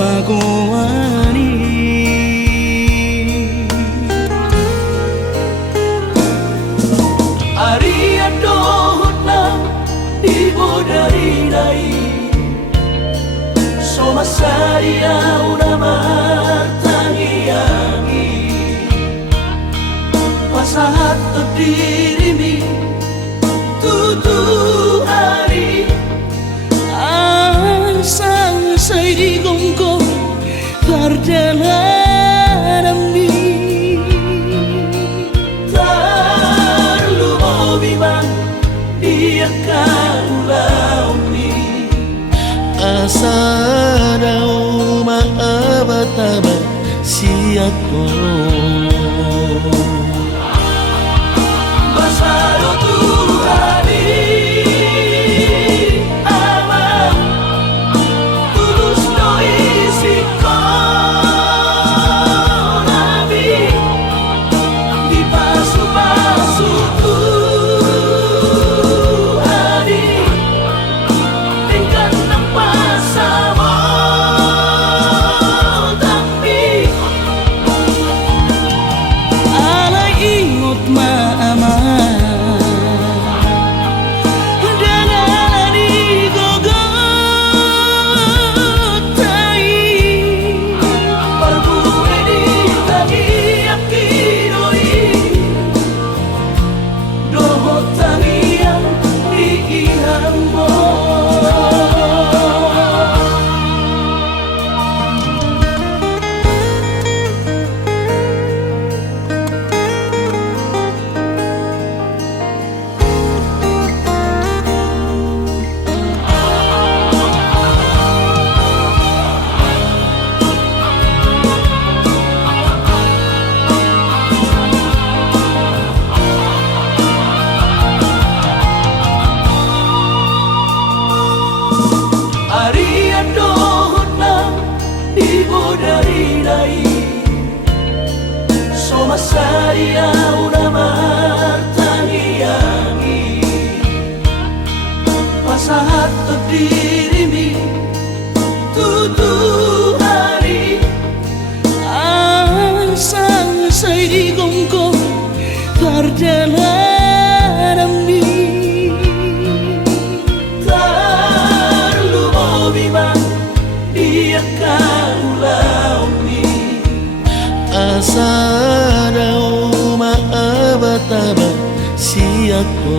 makuani Ari adohna dari dai Soma saria una matangiangi Pasahat dirimi tutu hari Asang say di gongko perjalanan mi Tarlumobiman dia kaulauni Asa daw maabataba siyako Basalo Tuhani Ama tulus no isi ko Nabi di pasu-pasu Tuhani Tingkat nampak sama Tapi alay ingot maama dari dai Soma saria una matangiangi Pasahat dirimi tutu hari Asang say di gongko perjalanan mi Tarlumobiman dia kaulauni Asa daw maabataba siyako